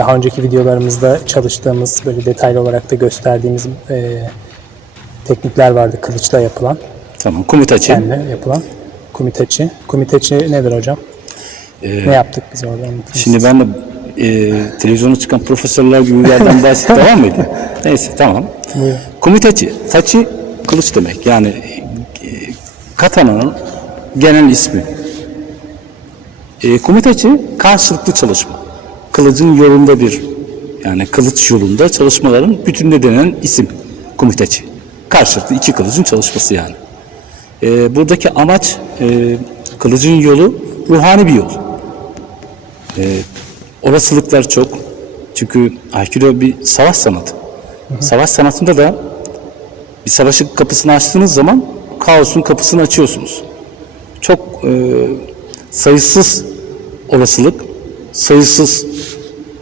daha önceki videolarımızda çalıştığımız böyle detaylı olarak da gösterdiğimiz e, teknikler vardı kılıçla yapılan, Tamam. Kumitaçı. kendi yapılan. Kumitaçı. Kumitaçı nedir hocam? ne yaptık biz orada? Şimdi ben de e, televizyona çıkan profesörler gibi bir yerden bahsettim tamam mıydı? Neyse tamam. Buyurun. Kumitaçı. Taçı kılıç demek. Yani e, katananın genel ismi. E, kumitaçı karşılıklı çalışma. Kılıcın yolunda bir yani kılıç yolunda çalışmaların bütününe denen isim kumitaçı. Karşılıklı iki kılıcın çalışması yani. E, buradaki amaç e, kılıcın yolu ruhani bir yol. Olasılıklar çok. Çünkü Aikido bir savaş sanatı. Savaş sanatında da bir savaşın kapısını açtığınız zaman kaosun kapısını açıyorsunuz. Çok e, sayısız olasılık, sayısız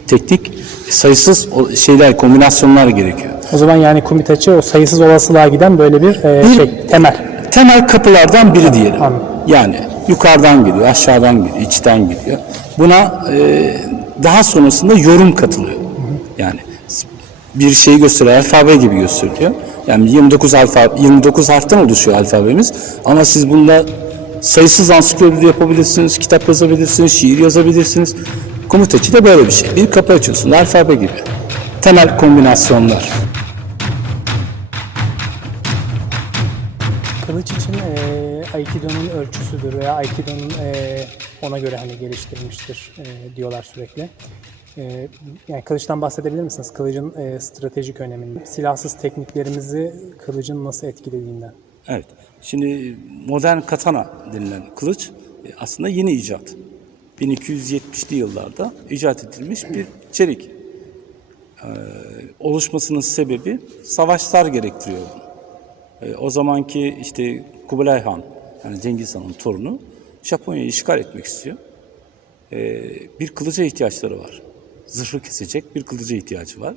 teknik, sayısız şeyler, kombinasyonlar gerekiyor. O zaman yani kumitaçı o sayısız olasılığa giden böyle bir, e, Bir- şey temel. temel kapılardan biri diyelim. Anladım. Yani yukarıdan geliyor, aşağıdan geliyor, içten geliyor. Buna e, daha sonrasında yorum katılıyor. Yani bir şey gösteriyor, alfabe gibi gösteriliyor. Yani 29 alfa 29 harften oluşuyor alfabemiz. Ama siz bunda sayısız ansiklopedi yapabilirsiniz, kitap yazabilirsiniz, şiir yazabilirsiniz. Komutacı da böyle bir şey. Bir kapı açıyorsunuz, alfabe gibi. Temel kombinasyonlar. Kılıç için e, Aikido'nun ölçüsüdür veya Aikido'nun e, ona göre hani geliştirilmiştir e, diyorlar sürekli. E, yani kılıçtan bahsedebilir misiniz? Kılıcın e, stratejik önemini, silahsız tekniklerimizi kılıcın nasıl etkilediğinden. Evet. Şimdi modern katana denilen kılıç aslında yeni icat. 1270'li yıllarda icat edilmiş bir çelik. Ee, oluşmasının sebebi savaşlar gerektiriyor. Ee, o zamanki işte Kubilay Han, yani Cengiz Han'ın torunu Japonya'yı işgal etmek istiyor. Ee, bir kılıca ihtiyaçları var. Zırhı kesecek bir kılıca ihtiyacı var.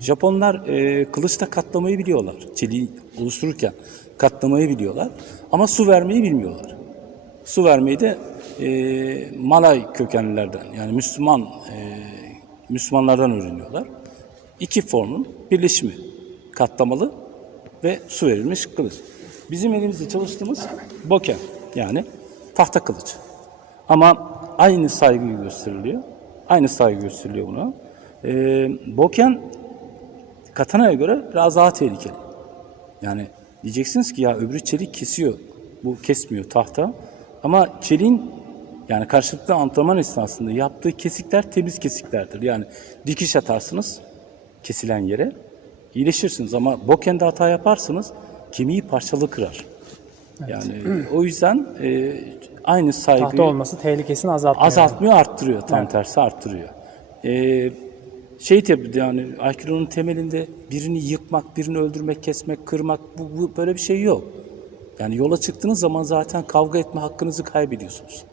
Japonlar e, kılıçta katlamayı biliyorlar. Çeliği oluştururken katlamayı biliyorlar. Ama su vermeyi bilmiyorlar. Su vermeyi de e, Malay kökenlilerden yani Müslüman e, Müslümanlardan öğreniyorlar. İki formun birleşimi. Katlamalı ve su verilmiş kılıç. Bizim elimizde çalıştığımız boken yani tahta kılıç. Ama aynı saygıyı gösteriliyor. Aynı saygı gösteriliyor buna. Ee, boken katana'ya göre biraz daha tehlikeli. Yani diyeceksiniz ki ya öbürü çelik kesiyor. Bu kesmiyor tahta. Ama çeliğin yani karşılıklı antrenman esnasında yaptığı kesikler temiz kesiklerdir. Yani dikiş atarsınız kesilen yere iyileşirsiniz ama bokende hata yaparsınız kemiği parçalı kırar. Yani o yüzden e, aynı saygıyı Tahta olması tehlikesini azaltmıyor. azaltmıyor, arttırıyor. Tam tersi arttırıyor. Ee, şey tabii yani Aikido'nun temelinde birini yıkmak, birini öldürmek, kesmek, kırmak bu, bu böyle bir şey yok. Yani yola çıktığınız zaman zaten kavga etme hakkınızı kaybediyorsunuz.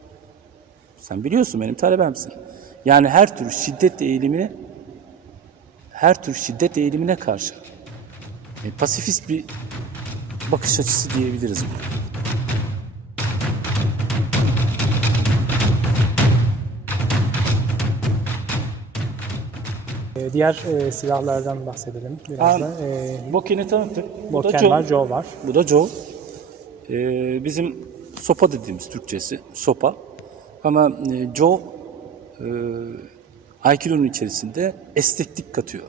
Sen biliyorsun benim talebemsin. Yani her tür şiddet eğilimine her tür şiddet eğilimine karşı e, pasifist bir bakış açısı diyebiliriz buna. E, diğer e, silahlardan bahsedelim biraz da. E, Boken'i tanıttık. Bu da Boken Joe. var, Joe var. Bu da Joe. Ee, bizim sopa dediğimiz Türkçesi sopa. Ama e, Joe e, Aikido'nun içerisinde esneklik katıyor.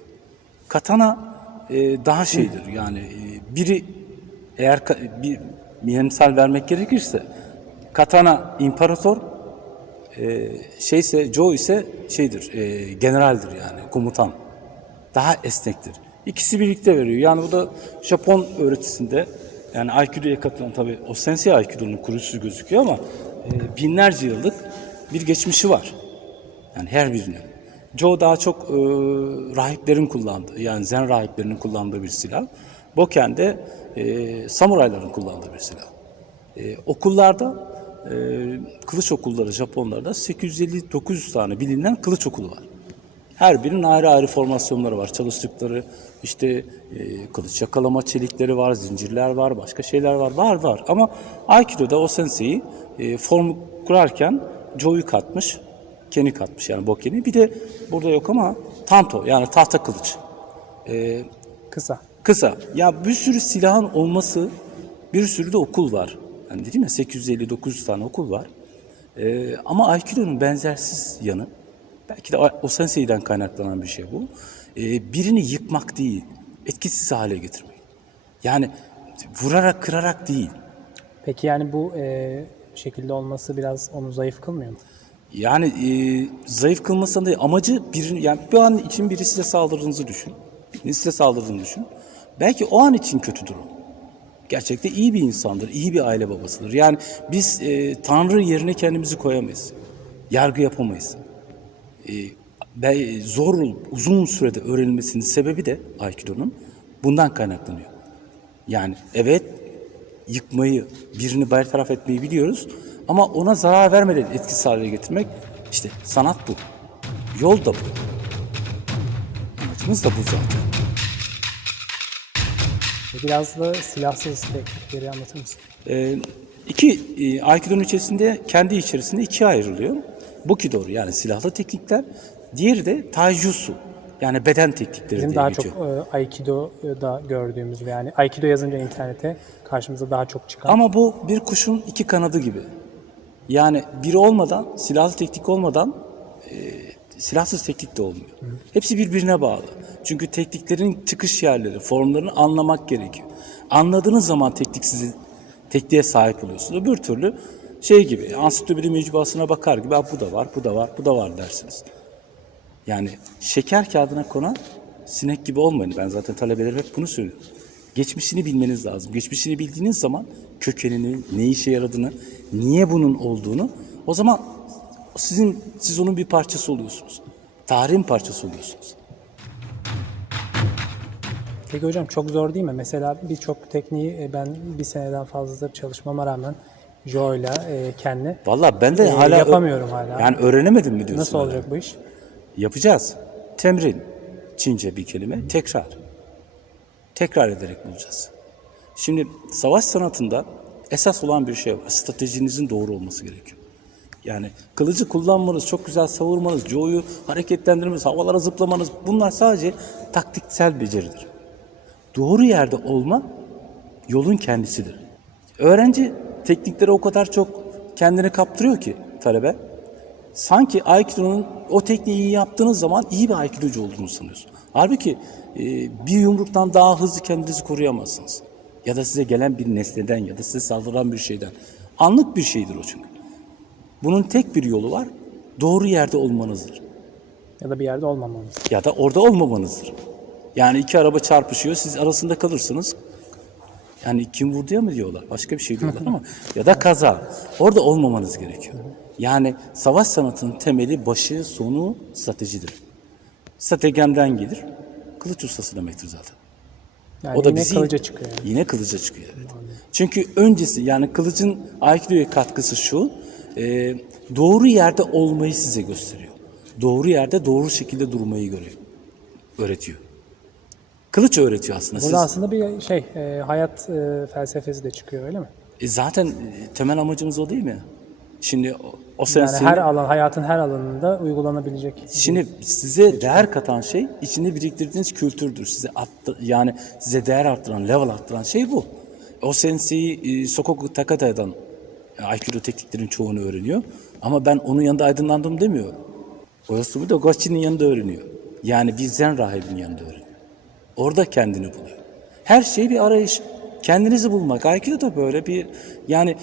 Katana e, daha şeydir yani e, biri eğer bir, bir vermek gerekirse katana imparator şeyse Joe ise şeydir generaldir yani komutan daha esnektir. İkisi birlikte veriyor. Yani bu da Japon öğretisinde yani Aikido'ya katılan tabii o Sensei Aikido'nun kurucusu gözüküyor ama binlerce yıllık bir geçmişi var. Yani her birinin. Joe daha çok e, rahiplerin kullandığı yani Zen rahiplerinin kullandığı bir silah. Boken de e, samurayların kullandığı bir silah. E, okullarda e, kılıç okulları Japonlarda 850-900 tane bilinen kılıç okulu var. Her birinin ayrı ayrı formasyonları var. Çalıştıkları işte e, kılıç yakalama çelikleri var, zincirler var, başka şeyler var. Var var ama Aikido'da o sensei e, form kurarken Joe'yu katmış. keni katmış yani bokeni. Bir de burada yok ama tanto yani tahta kılıç. Kısa. Kısa. Ya bir sürü silahın olması, bir sürü de okul var. Yani dedim ya 850-900 tane okul var. Ee, ama Aikido'nun benzersiz yanı, belki de o sensei'den kaynaklanan bir şey bu. Ee, birini yıkmak değil, etkisiz hale getirmek. Yani vurarak kırarak değil. Peki yani bu e, şekilde olması biraz onu zayıf kılmıyor mu? Yani e, zayıf kılmasının da amacı birini, yani bir an için birisi size saldırdığınızı düşün. Birinin size saldırdığını düşün. Belki o an için kötüdür o. Gerçekte iyi bir insandır, iyi bir aile babasıdır. Yani biz e, Tanrı yerine kendimizi koyamayız. Yargı yapamayız. E, ve zor, uzun sürede öğrenilmesinin sebebi de Aikido'nun bundan kaynaklanıyor. Yani evet yıkmayı, birini bertaraf etmeyi biliyoruz ama ona zarar vermeden etkisiz hale getirmek işte sanat bu. Yol da bu. Amacımız da bu zaten. Biraz da silahsız teknikleri anlatır mısın? Ee, iki e, Aikido'nun içerisinde kendi içerisinde ikiye ayrılıyor. Bukido yani silahlı teknikler, diğeri de Taijutsu yani beden teknikleri Bizim diye daha geçiyor. çok e, Aikido'da gördüğümüz yani Aikido yazınca internete karşımıza daha çok çıkan. Ama bu bir kuşun iki kanadı gibi. Yani biri olmadan, silahlı teknik olmadan e, silahsız teknik de olmuyor. Hepsi birbirine bağlı. Çünkü tekniklerin çıkış yerleri, formlarını anlamak gerekiyor. Anladığınız zaman teknik sizi tekniğe sahip oluyorsunuz. Öbür türlü şey gibi, ansiklopedi mecmuasına bakar gibi "Ha, bu da var, bu da var, bu da var dersiniz. Yani şeker kağıdına konan sinek gibi olmayın. Ben zaten talebelerime hep bunu söylüyorum. Geçmişini bilmeniz lazım. Geçmişini bildiğiniz zaman kökenini, ne işe yaradığını, niye bunun olduğunu o zaman sizin siz onun bir parçası oluyorsunuz. Tarihin parçası oluyorsunuz. Peki hocam çok zor değil mi? Mesela birçok tekniği e, ben bir seneden fazladır çalışmama rağmen Joe'yla e, kendi Vallahi ben de Ee, hala yapamıyorum hala. Yani öğrenemedim mi diyorsun? nasıl olacak bu iş? Yapacağız. Temrin. Çince bir kelime. Tekrar. Tekrar ederek bulacağız. Şimdi savaş sanatında esas olan bir şey var. Stratejinizin doğru olması gerekiyor. Yani kılıcı kullanmanız, çok güzel savurmanız, Joe'yu hareketlendirmeniz, havalara zıplamanız bunlar sadece taktiksel beceridir. Doğru yerde olma yolun kendisidir. Öğrenci tekniklere o kadar çok kendini kaptırıyor ki talebe. Sanki Aikido'nun o tekniği yaptığınız zaman iyi bir Aikidocu olduğunu sanıyorsun. Halbuki e, bir yumruktan daha hızlı kendinizi koruyamazsınız. Ya da size gelen bir nesneden ya da size saldıran bir şeyden. Anlık bir şeydir o çünkü. Bunun tek bir yolu var. Doğru yerde olmanızdır. Ya da bir yerde olmamamız. Ya da orada olmamanızdır. Yani iki araba çarpışıyor, siz arasında kalırsınız. Yani kim vurduya mı diyorlar? Başka bir şey diyorlar ama ya da kaza. Orada olmamanız gerekiyor. Yani savaş sanatının temeli, başı, sonu stratejidir. Stratejemden gelir. Kılıç ustası demektir zaten. Yani O da yine bizi kılıca çıkıyor. Yani. Yine kılıca çıkıyor evet. Çünkü öncesi yani kılıcın Aikido'ya katkısı şu. e, doğru yerde olmayı size gösteriyor. Doğru yerde doğru şekilde durmayı görüyor. Öğretiyor. Kılıç öğretiyor aslında. Siz, Burada aslında bir şey e, hayat e, felsefesi de çıkıyor öyle mi? e, zaten e, temel amacımız o değil mi? Şimdi o, o Yani sensin. her alan hayatın her alanında uygulanabilecek. Şimdi size değer katan şey içinde biriktirdiğiniz kültürdür. Size attı, yani size değer arttıran, level arttıran şey bu. O sensei e, Sokoku Takata'dan e, Aikido tekniklerin çoğunu öğreniyor. Ama ben onun yanında aydınlandım demiyor. Oyasubu da Gochi'nin yanında öğreniyor. Yani bir zen rahibinin yanında öğreniyor. Orada kendini buluyor. Her şey bir arayış. Kendinizi bulmak. Aikido da böyle bir yani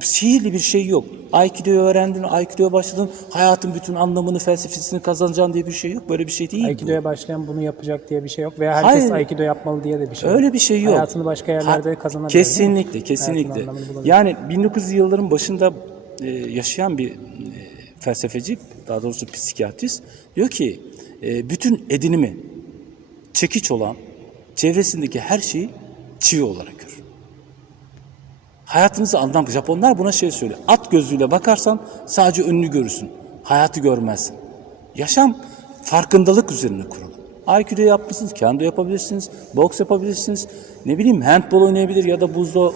sihirli bir şey yok. Aikido'yu öğrendin, Aikido'ya başladın, hayatın bütün anlamını, felsefesini kazanacaksın diye bir şey yok. Böyle bir şey değil bu. Aikido'ya başlayan bunu yapacak diye bir şey yok veya herkes Hayır. Aikido yapmalı diye de bir şey yok. Öyle bir şey yok. Hayatını başka yerlerde Ha, kazanabilir. Kesinlikle, kesinlikle. Yani 1900 yılların başında e, yaşayan bir e, felsefeci, daha doğrusu psikiyatrist diyor ki e, bütün edinimi çekiç olan çevresindeki her şeyi çivi olarak görür. Hayatınızı anlam. Japonlar buna şey söylüyor. At gözüyle bakarsan sadece önünü görürsün. Hayatı görmezsin. Yaşam farkındalık üzerine kurulu. Aikido yapmışsınız, kendo yapabilirsiniz, boks yapabilirsiniz. Ne bileyim handball oynayabilir ya da buzda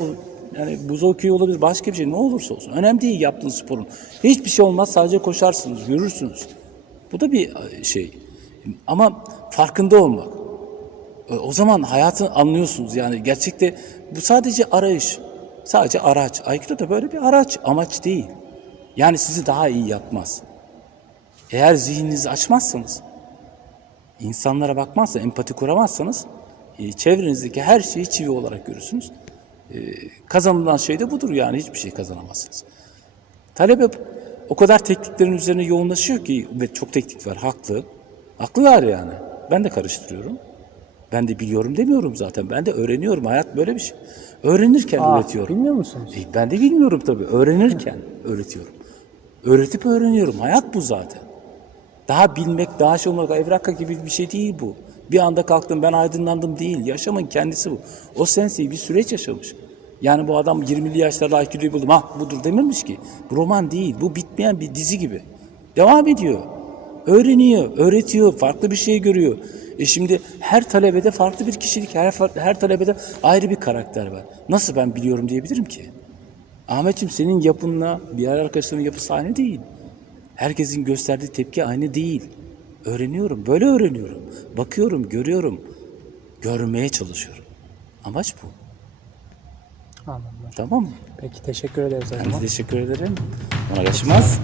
Yani buz hokeyi olabilir, başka bir şey ne olursa olsun. Önemli değil yaptığın sporun. Hiçbir şey olmaz sadece koşarsınız, yürürsünüz. Bu da bir e, şey. Ama farkında olmak. E, O zaman hayatı anlıyorsunuz yani gerçekte bu sadece arayış. Sadece araç. Aikido da böyle bir araç, amaç değil. Yani sizi daha iyi yapmaz. Eğer zihninizi açmazsanız, insanlara bakmazsa, empati kuramazsanız e, çevrenizdeki her şeyi çivi olarak görürsünüz. E, kazanılan şey de budur yani hiçbir şey kazanamazsınız. Talebe o kadar tekniklerin üzerine yoğunlaşıyor ki ve çok teknik var haklı. Haklılar yani. Ben de karıştırıyorum. Ben de biliyorum demiyorum zaten. Ben de öğreniyorum. Hayat böyle bir şey. Öğrenirken Aa, öğretiyorum. bilmiyor musunuz? E, ben de bilmiyorum tabii. Öğrenirken öğretiyorum. Öğretip öğreniyorum. Hayat bu zaten. Daha bilmek, daha şey olmak, evraka gibi bir şey değil bu. Bir anda kalktım ben aydınlandım değil. Yaşamın kendisi bu. O sensei bir süreç yaşamış. Yani bu adam 20'li yaşlarda Aikido'yu buldum. Ah budur dememiş ki. Bu roman değil. Bu bitmeyen bir dizi gibi. Devam ediyor. Öğreniyor, öğretiyor, farklı bir şey görüyor. E şimdi her talebede farklı bir kişilik, her, her talebede ayrı bir karakter var. Nasıl ben biliyorum diyebilirim ki? Ahmetciğim senin yapınla diğer arkadaşların yapısı aynı değil. Herkesin gösterdiği tepki aynı değil. Öğreniyorum, böyle öğreniyorum. Bakıyorum, görüyorum. Görmeye çalışıyorum. Amaç bu. Anladım. Tamam mı? Peki teşekkür ederiz Ben de teşekkür ederim. Bana geçmez.